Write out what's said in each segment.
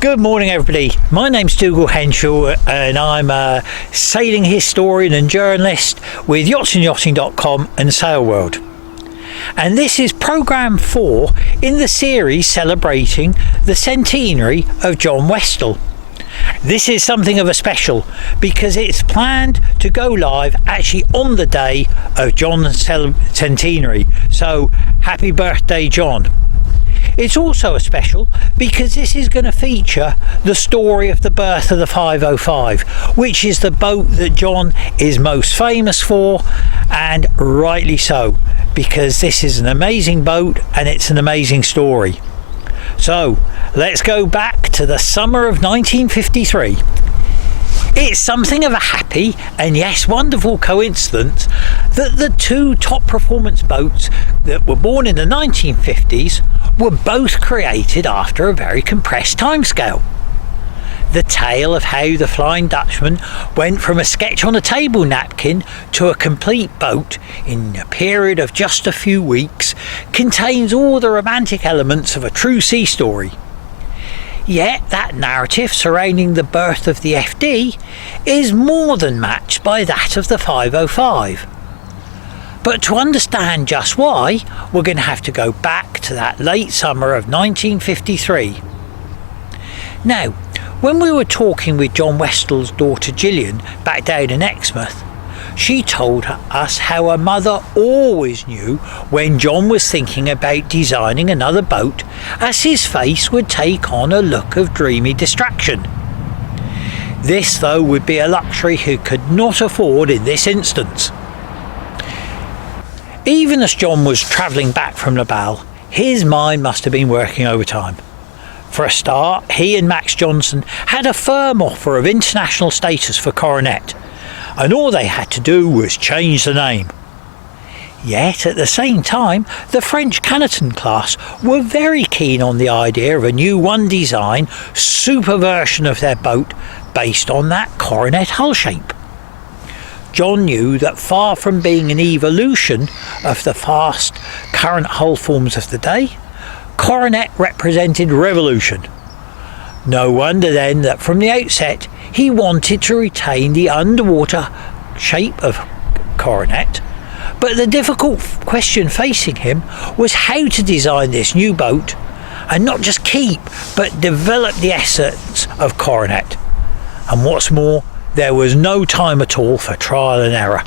Good morning, everybody. My name's Dougal Henshaw and I'm a sailing historian and journalist with yachtsandyachting.com and Sail World. And this is programme 4 in the series celebrating the centenary of John Westell. This is something of a special because it's planned to go live actually on the day of John's centenary. So happy birthday, John. It's also a special because this is going to feature the story of the birth of the 505, which is the boat that John is most famous for, and rightly so, because this is an amazing boat and it's an amazing story. So let's go back to the summer of 1953. It's something of a happy and yes, wonderful coincidence that the two top performance boats that were born in the 1950s were both created after a very compressed timescale. The tale of how the Flying Dutchman went from a sketch on a table napkin to a complete boat in a period of just a few weeks contains all the romantic elements of a true sea story. Yet that narrative surrounding the birth of the FD is more than matched by that of the 505. But to understand just why, we're going to have to go back to that late summer of 1953. Now, when we were talking with John Westell's daughter Gillian back down in Exmouth, she told us how her mother always knew when John was thinking about designing another boat, as his face would take on a look of dreamy distraction. This, though, would be a luxury he could not afford in this instance. Even as John was travelling back from Laval, his mind must have been working overtime. For a start, he and Max Johnson had a firm offer of international status for Coronet, and all they had to do was change the name. Yet at the same time, the French Canotton class were very keen on the idea of a new one design super version of their boat based on that Coronet hull shape. John knew that far from being an evolution of the fast current hull forms of the day, Coronet represented revolution. No wonder then that from the outset he wanted to retain the underwater shape of Coronet, but the difficult question facing him was how to design this new boat and not just keep but develop the essence of Coronet. And what's more, there was no time at all for trial and error.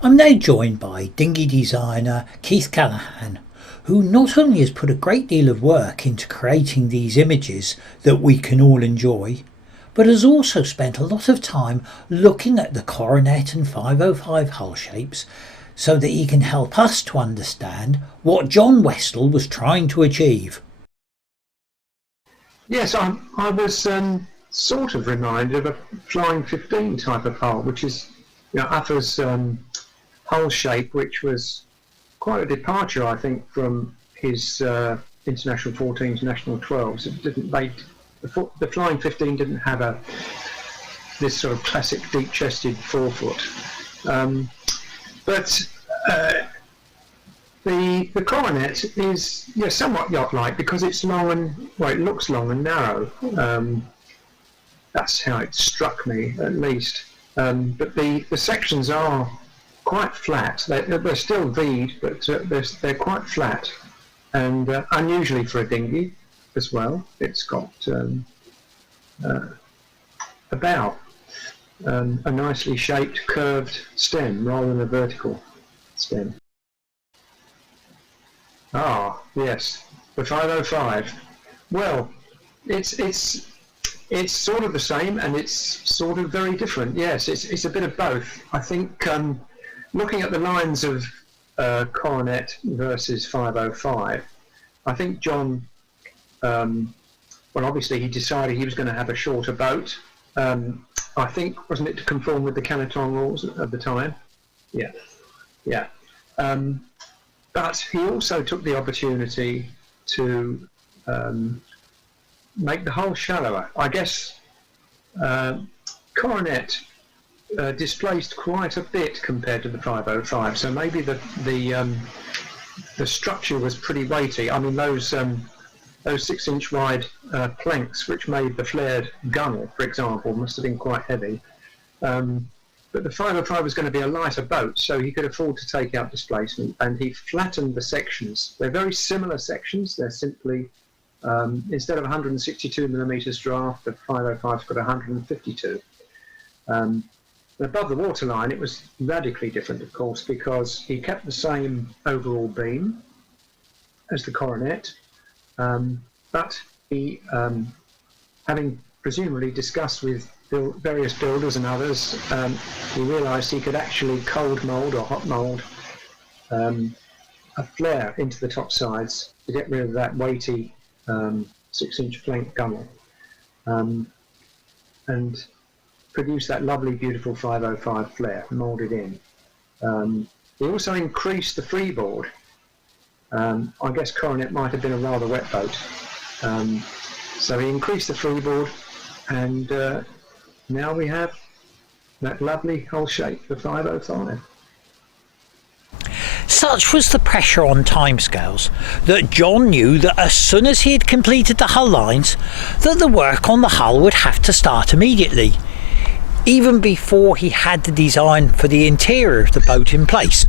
I'm now joined by dinghy designer Keith Callahan, who not only has put a great deal of work into creating these images that we can all enjoy, but has also spent a lot of time looking at the Coronet and 505 hull shapes so that he can help us to understand what John Westell was trying to achieve. Yes, I was sort of reminded of a Flying 15 type of hull, which is Uffa's hull shape, which was quite a departure, I think, from his International 14s, National 12s. It didn't the Flying 15 didn't have this sort of classic deep-chested forefoot, but the Coronet is somewhat yacht-like because it's long and it looks long and narrow. That's how it struck me, at least. But the sections are quite flat. They're still V'd, but they're quite flat, and unusually for a dinghy as well. It's got a bow, a nicely shaped curved stem rather than a vertical stem. Ah, yes, the 505. Well, it's sort of the same and it's sort of very different. Yes, it's a bit of both. I think looking at the lines of Coronet versus 505, I think John, obviously he decided he was going to have a shorter boat. I think, wasn't it to conform with the Canotton rules of the time? Yeah. But he also took the opportunity to make the hull shallower. I guess Coronet displaced quite a bit compared to the 505, so maybe the structure was pretty weighty. I mean, those those 6-inch wide planks which made the flared gunwale, for example, must have been quite heavy. But the 505 was going to be a lighter boat, so he could afford to take out displacement, and he flattened the sections. They're very similar sections. They're simply, instead of 162 millimeters draft, the 505's got 152. Above the waterline, it was radically different, of course, because he kept the same overall beam as the Coronet, but he, having presumably discussed with various builders and others, he realised he could actually cold mould or hot mould a flare into the top sides to get rid of that weighty 6-inch flank gunwale, and produce that lovely, beautiful 505 flare moulded in. He also increased the freeboard. I guess Coronet might have been a rather wet boat, so he increased the freeboard, and now we have that lovely hull shape for 505. Such was the pressure on timescales that John knew that as soon as he had completed the hull lines, that the work on the hull would have to start immediately, even before he had the design for the interior of the boat in place.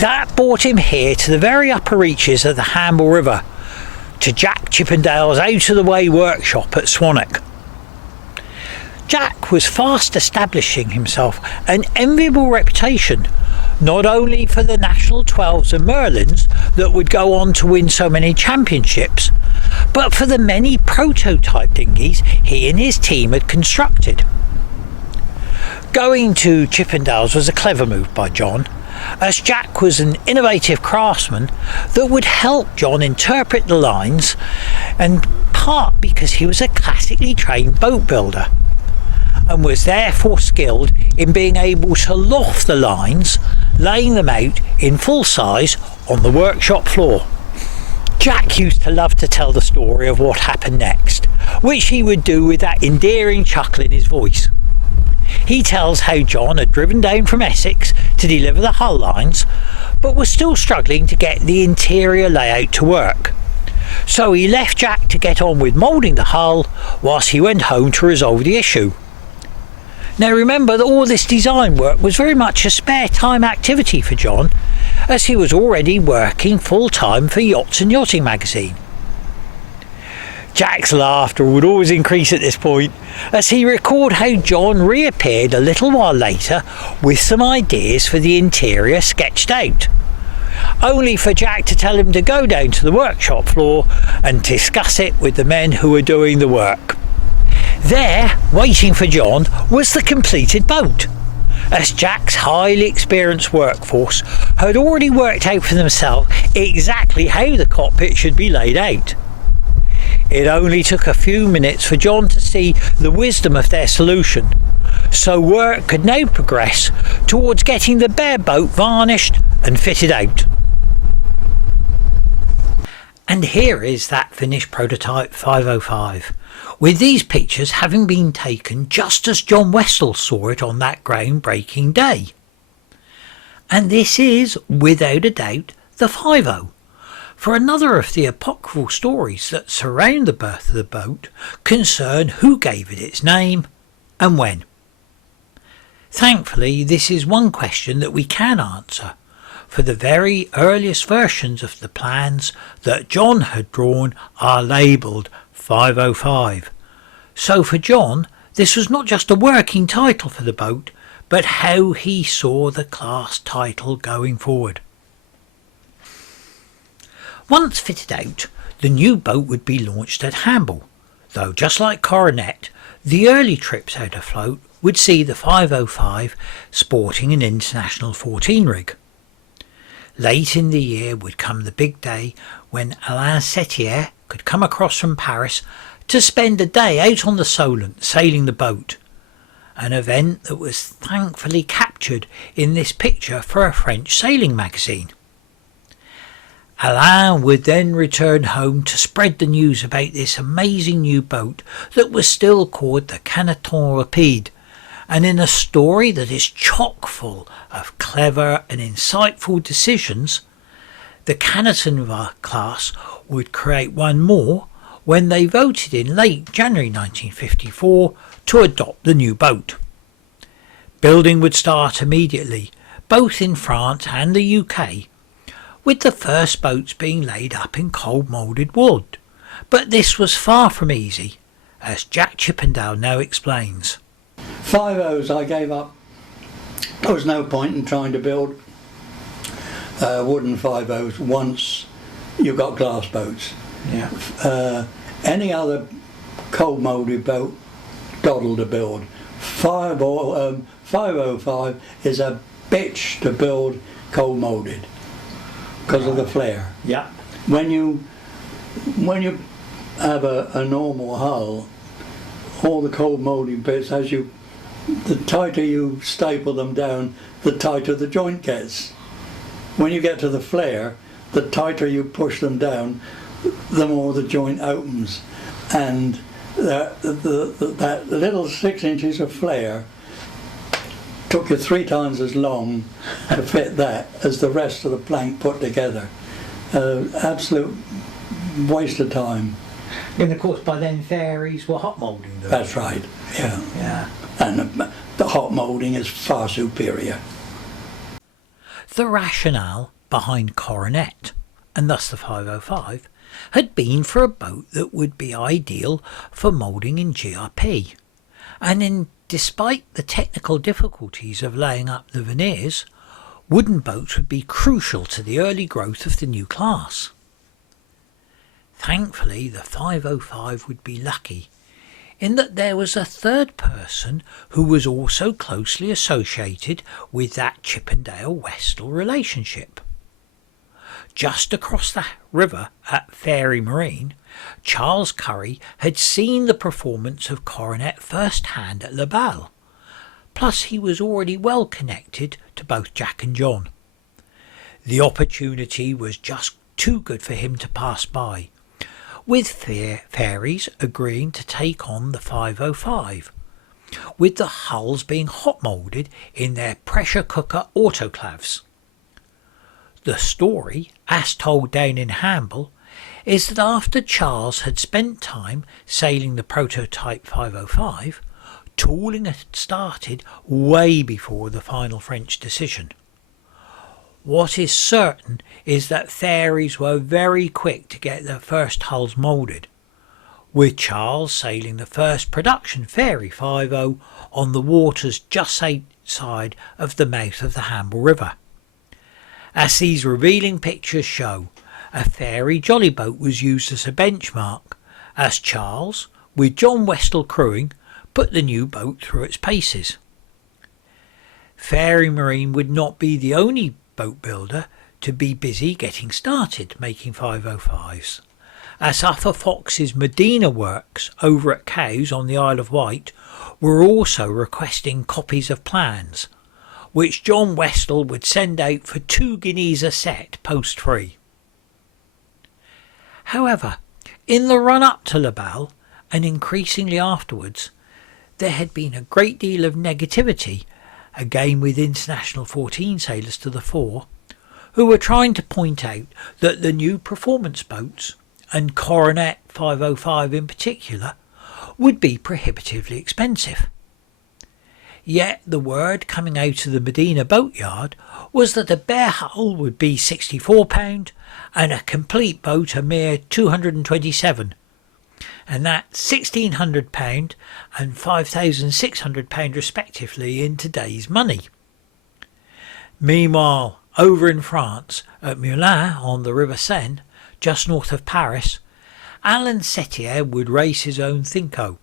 That brought him here to the very upper reaches of the Hamble River, to Jack Chippendale's out-of-the-way workshop at Swanwick. Jack was fast establishing himself an enviable reputation, not only for the National 12s and Merlins that would go on to win so many championships, but for the many prototype dinghies he and his team had constructed. Going to Chippendale's was a clever move by John, as Jack was an innovative craftsman that would help John interpret the lines, and part because he was a classically trained boat builder and was therefore skilled in being able to loft the lines, laying them out in full size on the workshop floor. Jack used to love to tell the story of what happened next, which he would do with that endearing chuckle in his voice. He tells how John had driven down from Essex to deliver the hull lines, but was still struggling to get the interior layout to work. So he left Jack to get on with moulding the hull whilst he went home to resolve the issue. Now remember that all this design work was very much a spare time activity for John, as he was already working full time for Yachts and Yachting magazine. Jack's laughter would always increase at this point, as he recalled how John reappeared a little while later with some ideas for the interior sketched out, only for Jack to tell him to go down to the workshop floor and discuss it with the men who were doing the work. There, waiting for John, was the completed boat, as Jack's highly experienced workforce had already worked out for themselves exactly how the cockpit should be laid out. It only took a few minutes for John to see the wisdom of their solution, so work could now progress towards getting the bare boat varnished and fitted out. And here is that finished prototype 505, with these pictures having been taken just as John Westell saw it on that groundbreaking day. And this is, without a doubt, the 50, for another of the apocryphal stories that surround the birth of the boat concern who gave it its name and when. Thankfully, this is one question that we can answer, for the very earliest versions of the plans that John had drawn are labelled 505. So for John, this was not just a working title for the boat, but how he saw the class title going forward. Once fitted out, the new boat would be launched at Hamble, though just like Coronet, the early trips out afloat would see the 505 sporting an International 14 rig. Late in the year would come the big day when Alain Setier could come across from Paris to spend a day out on the Solent sailing the boat, an event that was thankfully captured in this picture for a French sailing magazine. Alain would then return home to spread the news about this amazing new boat that was still called the Canetton Rapide, and in a story that is chock full of clever and insightful decisions, the Canetton class would create one more when they voted in late January 1954 to adopt the new boat. Building would start immediately, both in France and the UK, with the first boats being laid up in cold moulded wood. But this was far from easy, as Jack Chippendale now explains. 5.0s I gave up. There was no point in trying to build wooden 5.0s once you got glass boats. Yeah. Any other cold moulded boat, doddle to build. 505 is a bitch to build cold moulded because of the flare. Yeah. When you have a normal hull, all the cold moulding bits, the tighter you staple them down, the tighter the joint gets. When you get to the flare, the tighter you push them down, the more the joint opens. And that little 6 inches of flare took you 3 times as long to fit that as the rest of the plank put together. Absolute waste of time. And of course by then ferries were hot moulding them. That's right, yeah. Yeah. And the hot moulding is far superior. The rationale behind Coronet, and thus the 505, had been for a boat that would be ideal for moulding in GRP. And despite the technical difficulties of laying up the veneers, wooden boats would be crucial to the early growth of the new class. Thankfully, the 505 would be lucky in that there was a third person who was also closely associated with that Chippendale-Westell relationship. Just across the river at Fairy Marine, Charles Curry had seen the performance of Coronet first-hand at La Balle. Plus he was already well connected to both Jack and John. The opportunity was just too good for him to pass by, with Fairies agreeing to take on the 505, with the hulls being hot moulded in their pressure cooker autoclaves. The story, as told down in Hamble, is that after Charles had spent time sailing the prototype 505, tooling had started way before the final French decision. What is certain is that Fairies were very quick to get their first hulls moulded, with Charles sailing the first production Fairy 50 on the waters just outside of the mouth of the Hamble River. As these revealing pictures show, a Fairy jolly boat was used as a benchmark, as Charles, with John Westell crewing, put the new boat through its paces. Fairy Marine would not be the only boat builder to be busy getting started making 505s, as Arthur Fox's Medina works over at Cowes on the Isle of Wight were also requesting copies of plans, which John Westell would send out for 2 guineas a set post-free. However, in the run-up to La Balle, and increasingly afterwards, there had been a great deal of negativity, again with International 14 sailors to the fore, who were trying to point out that the new performance boats, and Coronet 505 in particular, would be prohibitively expensive. Yet the word coming out of the Medina boatyard was that a bare hull would be £64 and a complete boat a mere £227, and that £1,600 and £5,600 respectively in today's money. Meanwhile, over in France, at Moulins on the River Seine, just north of Paris, Alain Setier would race his own Thinko,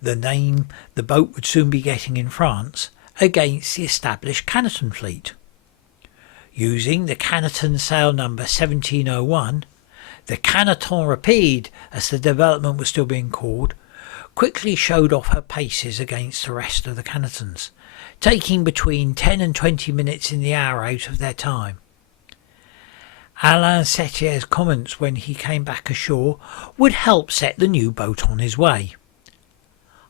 the name the boat would soon be getting in France, against the established Canetton fleet. Using the Canetton sail number 1701, the Canetton Rapide, as the development was still being called, quickly showed off her paces against the rest of the Canettons, taking between 10 and 20 minutes in the hour out of their time. Alain Setier's comments when he came back ashore would help set the new boat on his way.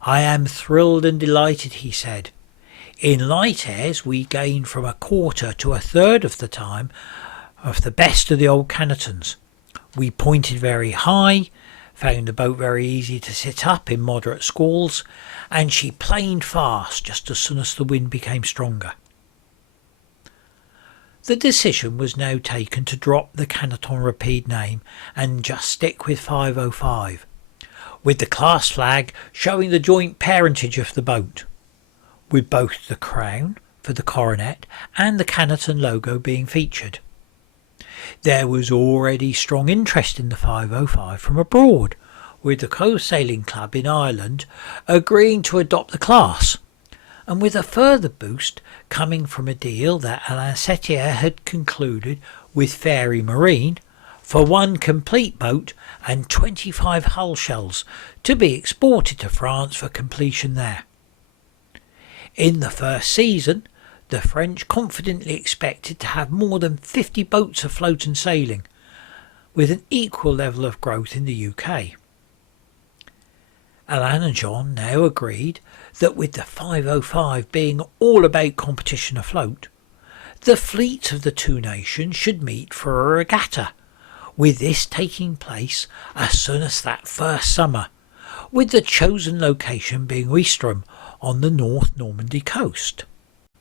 "I am thrilled and delighted," he said. "In light airs we gain from a quarter to a third of the time of the best of the old Canettons, We pointed very high, found the boat very easy to sit up in moderate squalls, and she planed fast just as soon as the wind became stronger. The decision was now taken to drop the Canton Rapide name and just stick with 505, with the class flag showing the joint parentage of the boat, with both the crown for the coronet and the Canton logo being featured. There was already strong interest in the 505 from abroad, with the Cove Sailing Club in Ireland agreeing to adopt the class, and with a further boost coming from a deal that Alain Setier had concluded with Fairy Marine for one complete boat and 25 hull shells to be exported to France for completion there. In the first season, the French confidently expected to have more than 50 boats afloat and sailing, with an equal level of growth in the UK. Alain and John now agreed that with the 505 being all about competition afloat, the fleets of the two nations should meet for a regatta, with this taking place as soon as that first summer, with the chosen location being Ouistreham on the North Normandy coast.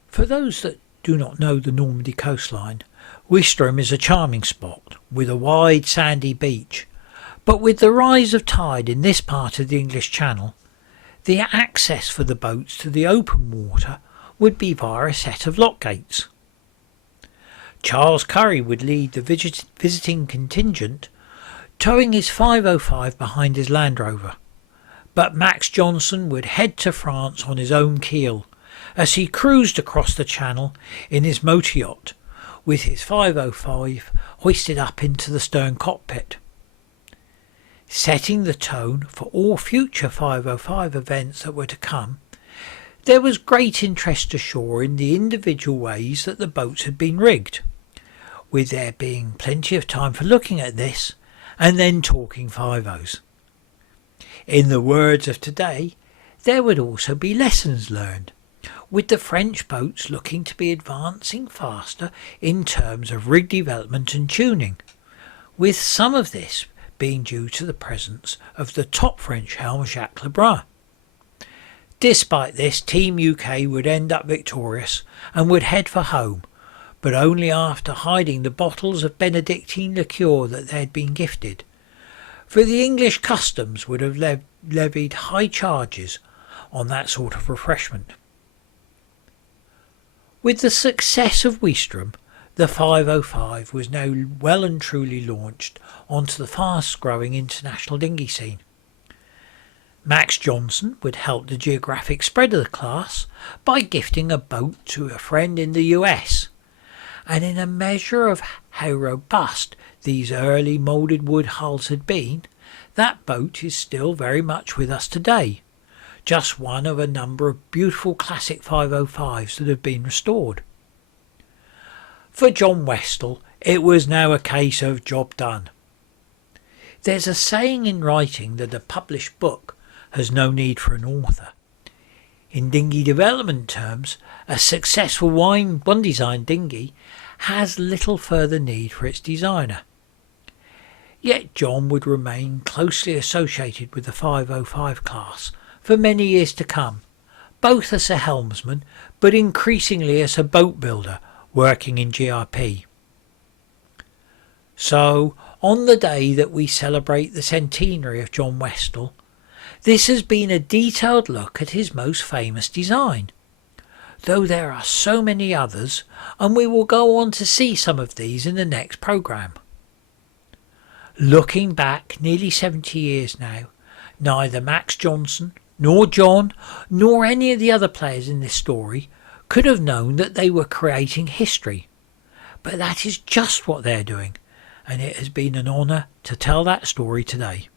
For those that do not know the Normandy coastline, Ouistreham is a charming spot with a wide sandy beach, but with the rise of tide in this part of the English Channel, the access for the boats to the open water would be via a set of lock gates. Charles Curry would lead the visiting contingent, towing his 505 behind his Land Rover, but Max Johnson would head to France on his own keel as he cruised across the channel in his motor yacht with his 505 hoisted up into the stern cockpit. Setting the tone for all future 505 events that were to come, there was great interest ashore in the individual ways that the boats had been rigged, with there being plenty of time for looking at this and then talking 5-0s. In the words of today, there would also be lessons learned, with the French boats looking to be advancing faster in terms of rig development and tuning, with some of this being due to the presence of the top French helm Jacques Lebrun. Despite this, Team UK would end up victorious and would head for home, but only after hiding the bottles of Benedictine liqueur that they had been gifted, for the English customs would have levied high charges on that sort of refreshment. With the success of Ouistreham, the 505 was now well and truly launched onto the fast-growing international dinghy scene. Max Johnson would help the geographic spread of the class by gifting a boat to a friend in the US, and in a measure of how robust these early moulded wood hulls had been, that boat is still very much with us today, just one of a number of beautiful classic 505s that have been restored. For John Westell, it was now a case of job done. There's a saying in writing that a published book has no need for an author. In dinghy development terms, a successful one-design dinghy has little further need for its designer. Yet John would remain closely associated with the 505 class for many years to come, both as a helmsman but increasingly as a boat builder working in GRP. So, on the day that we celebrate the centenary of John Westell, this has been a detailed look at his most famous design, though there are so many others, and we will go on to see some of these in the next programme. Looking back nearly 70 years now, neither Max Johnson, nor John, nor any of the other players in this story could have known that they were creating history. But that is just what they're doing, and it has been an honour to tell that story today.